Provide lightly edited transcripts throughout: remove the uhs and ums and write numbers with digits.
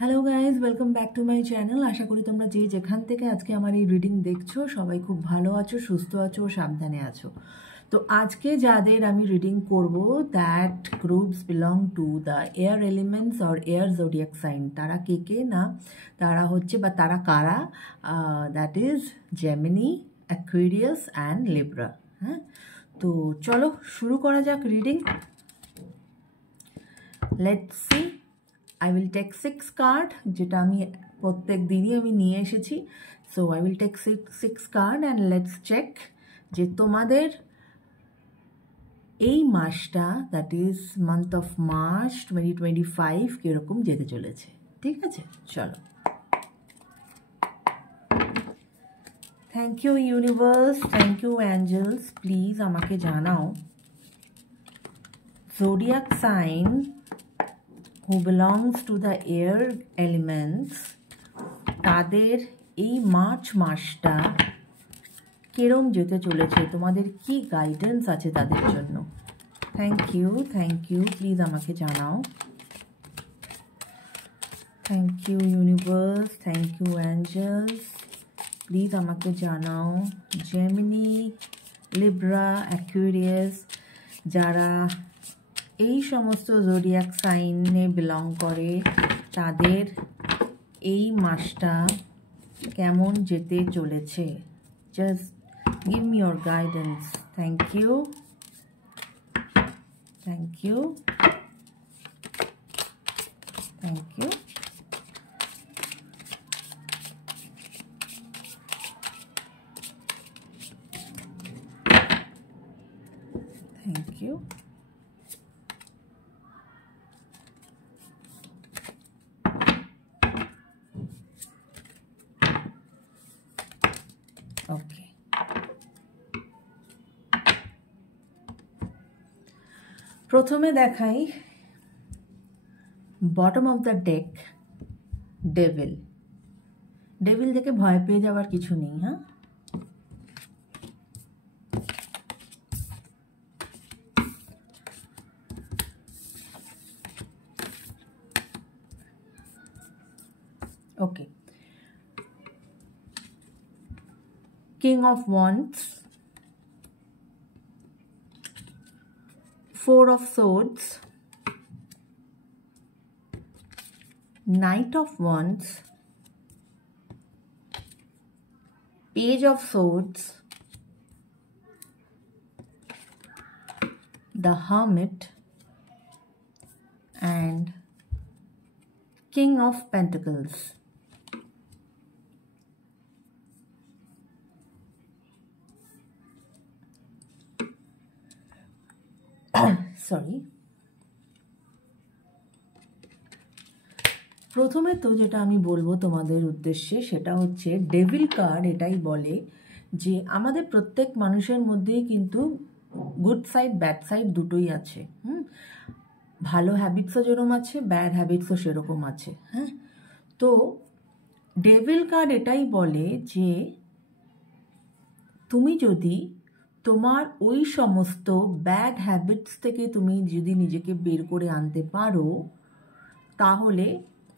Hello guys, welcome back to my channel. আশা করি তোমরা যে যেখান থেকে আজকে আমার এই রিডিং দেখছো সবাই খুব ভালো আছো, সুস্থ আছো, সাবধানে আছো। তো আজকে যাদের আমি রিডিং করব, that groups belong to the air elements or air zodiac sign. তারা কে কে না, তারা হচ্ছে বা তারা কারা, that is Gemini, Aquarius and Libra. হ্যাঁ, তো চলো শুরু করা যাক reading. Let's see. I will take 6 card, যেটা আমি প্রত্যেক দিনই আমি নিয়ে এসেছি। So I will take six card and let's check যে তোমাদের এই মাসটা, that is month of March 2025 কিরকম যেতে চলেছে। ঠিক আছে, চলো। Thank you universe, thank you angels. Please আমাকে জানাও zodiac sign who belongs to the air elements, তাদের এই মার্চ মাসটা কিরম যেতে চলেছে, তোমাদের কি গাইডেন্স আছে তাদের জন্য। থ্যাংক ইউ, প্লিজ আমাকে জানাও। Thank you universe, thank you angels, please আমাকে জানাও। জেমিনি, লিব্রা, অ্যাকুয়ারিয়াস, যারা এই সমস্ত জোডিয়াক সাইনে বিলং করে, তাদের এই মাসটা কেমন যেতে চলেছে। Just give me your guidance. Thank you, thank you, thank you. Thank you. Okay, প্রথমে দেখাই bottom of the deck, devil. Devil দেখে ভয় পেয়ে যাওয়ার কিছু নেই। হ্যাঁ, okay. King of Wands, Four of Swords, Knight of Wands, Page of Swords, the Hermit, and King of Pentacles. Sorry, প্রথমে তো যেটা আমি বলবো তোমাদের উদ্দেশ্যে সেটা হচ্ছে ডেভিল কার্ড এটাই বলে যে আমাদের প্রত্যেক মানুষের মধ্যেই কিন্তু গুড সাইড ব্যাড সাইড দুটোই আছে। ভালো হ্যাবিটসও যেরকম আছে, ব্যাড হ্যাবিটসও সেরকম আছে। হ্যাঁ, তো ডেভিল কার্ড এটাই বলে যে তুমি যদি তোমার ওই সমস্ত ব্যাড হ্যাবিটস থেকে তুমি যদি নিজেকে বের করে আনতে পারো, তাহলে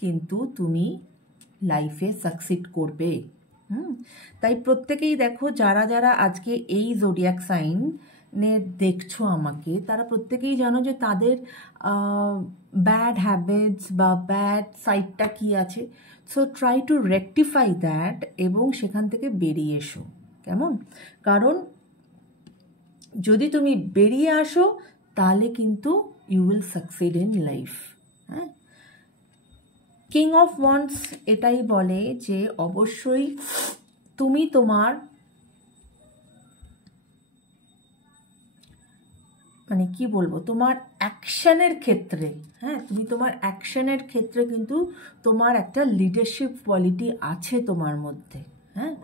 কিন্তু তুমি লাইফে সাকসিড করবে। তাই প্রত্যেকেই দেখো, যারা যারা আজকে এই জোডিয়াক সাইনে দেখছো আমাকে, তারা প্রত্যেকেই জানো যে তাদের ব্যাড হ্যাবিটস বা ব্যাড সাইডটা কি আছে। So try to rectify that এবং সেখান থেকে বেরিয়ে এসো। কেমন? কারণ যদি তুমি বেরিয়ে আসো তাহলে কিন্তু you will succeed in life. হ্যাঁ, কিং অফ ওয়ান্ডস এটাই বলে যে অবশ্যই তুমি তোমার মানে কি বলবো, তোমার অ্যাকশনের ক্ষেত্রে, হ্যাঁ, তুমি তোমার অ্যাকশনের ক্ষেত্রে কিন্তু তোমার একটা লিডারশিপ কোয়ালিটি আছে তোমার মধ্যে। হ্যাঁ,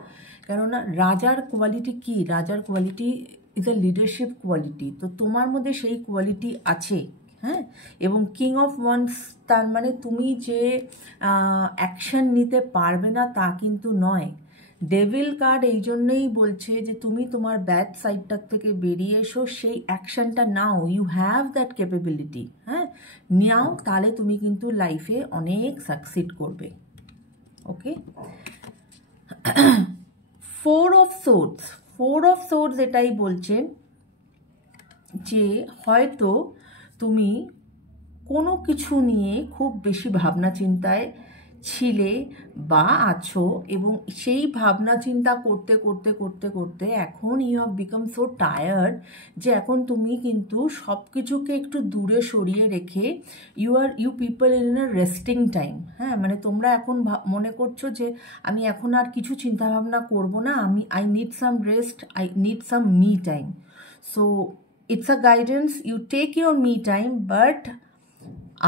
কেননা রাজার কোয়ালিটি কি, রাজার quality is a leadership quality. তো তোমার মধ্যে সেই কোয়ালিটি আছে। হ্যাঁ, এবং কিং অফ ওয়ান্ডস তার মানে তুমি যে অ্যাকশন নিতে পারবে না তা কিন্তু নয়। ডেভিল কার্ড এই জন্যই বলছে যে তুমি তোমার ব্যাড সাইডটার থেকে বেরিয়ে এসো, সেই অ্যাকশনটা নাও, ইউ হ্যাভ দ্যাট ক্যাপাবিলিটি, হ্যাঁ নাও, তাহলে তুমি কিন্তু লাইফে অনেক সাকসিড করবে। ওকে, ফোর অফ সোর্স এটাই বলছে যে হয়তো তুমি কোনো কিছু নিয়ে খুব বেশি ভাবনা চিন্তায় ছিলে বা আছো, এবং সেই ভাবনা চিন্তা করতে করতে করতে করতে এখন you have become so tired যে এখন তুমি কিন্তু সব কিছুকে একটু দূরে সরিয়ে রেখে you people in a resting time. হ্যাঁ, মানে তোমরা এখন মনে করছো যে আমি এখন আর কিছু চিন্তাভাবনা করবো না, I need some rest, I need some me time. So it's a guidance, you take your me time, but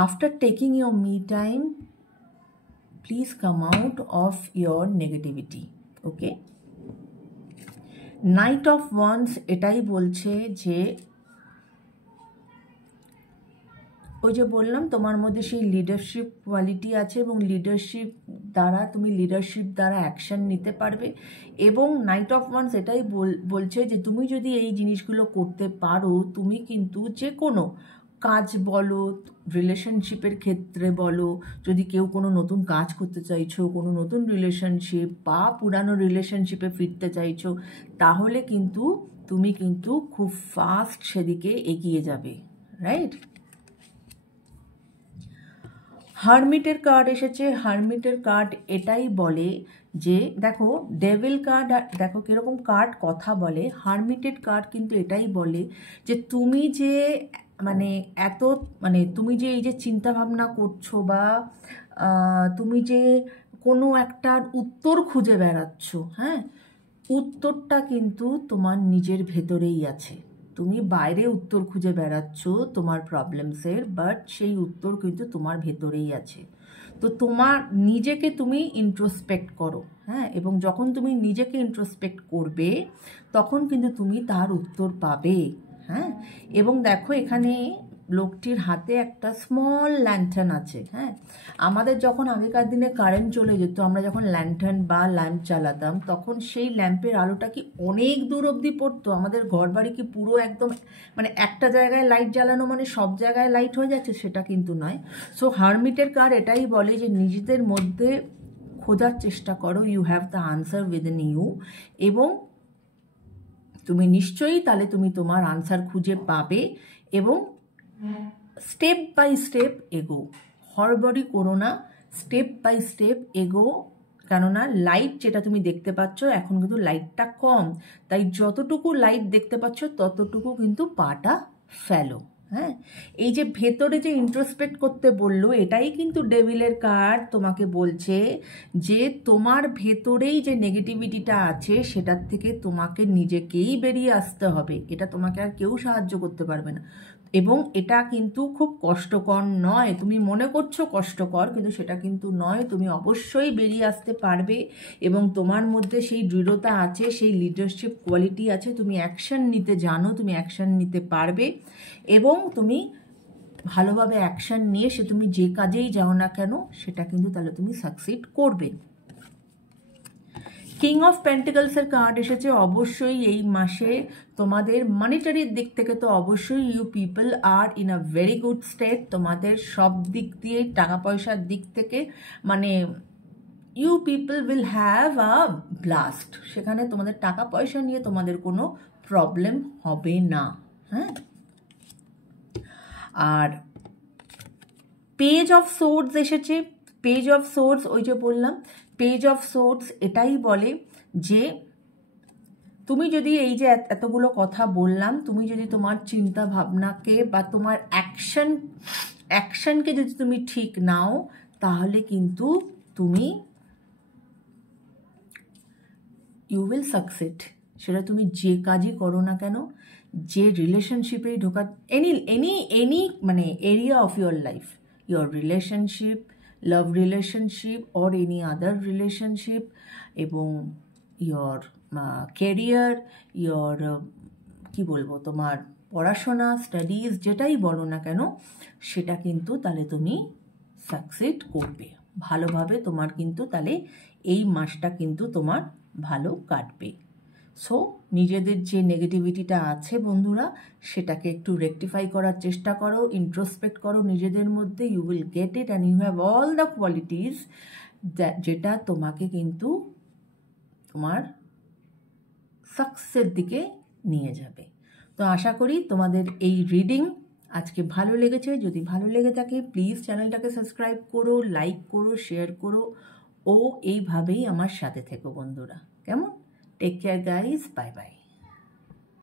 after taking your me time, please come out of your negativity. Okay, Knight of Wands এটাই বলছে যে ওই যে বললাম তোমার মধ্যে সেই leadership quality আছে, এবং লিডারশিপ দ্বারা অ্যাকশন নিতে পারবে। এবং নাইট অফ ওয়ান্স এটাই বলছে যে তুমি যদি এই জিনিসগুলো করতে পারো, তুমি কিন্তু যে কোনো কাজ বলো, রিলেশনশিপের ক্ষেত্রে বলো, যদি কেউ কোনো নতুন কাজ করতে চাইছো, কোনো নতুন রিলেশনশিপ বা পুরানো রিলেশনশিপে ফিরতে চাইছো, তাহলে কিন্তু তুমি কিন্তু খুব ফাস্ট সেদিকে এগিয়ে যাবে, রাইট? হারমিটের কার্ড এসেছে। হারমিটের কার্ড এটাই বলে যে দেখো, ডেভিল কার্ড দেখো কিরকম কার্ড কথা বলে, হারমিটের কার্ড কিন্তু এটাই বলে যে তুমি যে তুমি যে এই যে চিন্তা ভাবনা করছো বা তুমি যে কোনো একটার উত্তর খুঁজে বেড়াচ্ছ, হ্যাঁ, উত্তরটা কিন্তু তোমার নিজের ভেতরেই আছে। তুমি বাইরে উত্তর খুঁজে বেড়াচ্ছ তোমার প্রবলেমসের, বাট সেই উত্তর কিন্তু তোমার ভেতরেই আছে। তো তোমার নিজেকে তুমি ইন্ট্রোস্পেক্ট করো, হ্যাঁ, এবং যখন তুমি নিজেকে ইন্ট্রোস্পেক্ট করবে তখন কিন্তু তুমি তার উত্তর পাবে, হ্যাঁ। এবং দেখো এখানে লোকটির হাতে একটা স্মল ল্যান্টার্ন আছে, হ্যাঁ। আমাদের যখন আগেকার দিনে কারেন্ট চলে যেত, আমরা যখন ল্যান্টার্ন বা ল্যাম্প চালাতাম, তখন সেই ল্যাম্পের আলোটা কি অনেক দূর অবধি পড়তো। আমাদের ঘর বাড়ি কি পুরো একদম একটা জায়গায় লাইট জ্বালানো মানে সব জায়গায় লাইট হয়ে যাচ্ছে, সেটা কিন্তু নয়। সো হারমিটের কার্ড এটাই বলে যে নিজেদের মধ্যে খোঁজার চেষ্টা করো, you have the answer within you, এবং তুমি নিশ্চয়ই তাহলে তুমি তোমার আনসার খুঁজে পাবে। এবং স্টেপ বাই স্টেপ এগো, হড়বড়ি করো না, স্টেপ বাই স্টেপ এগো। কেননা লাইট যেটা তুমি দেখতে পাচ্ছ এখন কিন্তু লাইটটা কম, তাই যতটুকু লাইট দেখতে পাচ্ছ ততটুকু কিন্তু পাটা ফেলো, হ্যাঁ। এই যে ভেতরে যে ইন্ট্রোস্পেক্ট করতে বললো, এটাই কিন্তু ডেভিলের কার্ড তোমাকে বলছে যে তোমার ভেতরেই যে নেগেটিভিটিটা আছে সেটার থেকে তোমাকে নিজেকেই বেরিয়ে আসতে হবে, এটা তোমাকে আর কেউ সাহায্য করতে পারবে না। এবং এটা কিন্তু খুব কষ্টকর নয়, তুমি মনে করছো কষ্টকর, কিন্তু সেটা কিন্তু নয়, তুমি অবশ্যই বেরিয়ে আসতে পারবে। এবং তোমার মধ্যে সেই দৃঢ়তা আছে, সেই লিডারশিপ কোয়ালিটি আছে, তুমি অ্যাকশন নিতে জানো, তুমি অ্যাকশন নিতে পারবে। এবং তুমি ভালোভাবে অ্যাকশন নিয়ে সে তুমি যে কাজেই যাও না কেন সেটা কিন্তু তাহলে তুমি সাকসিড করবে। কিং অফ পেন্টিকলসের কার্ড এসেছে। অবশ্যই এই মাসে তোমাদের মনিটারির দিক থেকে তো অবশ্যই you people are in a very good state, তোমাদের সব দিক দিয়ে টাকা পয়সার দিক থেকে you people will have a blast, সেখানে তোমাদের টাকা পয়সা নিয়ে তোমাদের কোনো প্রবলেম হবে না, হ্যাঁ। আর পেজ অফ সোর্ডস এসেছে। পেজ অফ সোর্ডস, ওই যে বললাম পেজ অফ সোর্ডস এটাই বলে যে তুমি যদি এই যে এতগুলো কথা বললাম, তুমি যদি তোমার চিন্তা ভাবনাকে বা তোমার অ্যাকশনকে যদি তুমি ঠিক নাও, তাহলে কিন্তু তুমি ইউ উইল সাকসিড। সেটা তুমি যে কাজই করো না কেন, যে রিলেশনশিপেই ঢোকা, any area of your life, your relationship, love relationship or any other relationship, এবং ইয়োর ক্যারিয়ার, ইয়োর কি বলবো, তোমার পড়াশোনা, স্টাডিজ, যেটাই বলো না কেন, সেটা কিন্তু তাহলে তুমি সাকসিড করবে ভালোভাবে। তোমার কিন্তু তাহলে এই মাসটা কিন্তু তোমার ভালো কাটবে। সো নিজেদের যে নেগেটিভিটিটা আছে বন্ধুরা, সেটাকে একটু রেকটিফাই করার চেষ্টা করো, ইন্ট্রোস্পেক্ট করো নিজেদের মধ্যে। You will get it and you have all the qualities যেটা তোমাকে কিন্তু তোমার সাকসেসের দিকে নিয়ে যাবে। তো আশা করি তোমাদের এই রিডিং আজকে ভালো লেগেছে। যদি ভালো লেগে থাকে প্লিজ চ্যানেলটাকে সাবস্ক্রাইব করো, লাইক করো, শেয়ার করো ও এইভাবেই আমার সাথে থেকো বন্ধুরা। কেমন? Take care guys, bye by.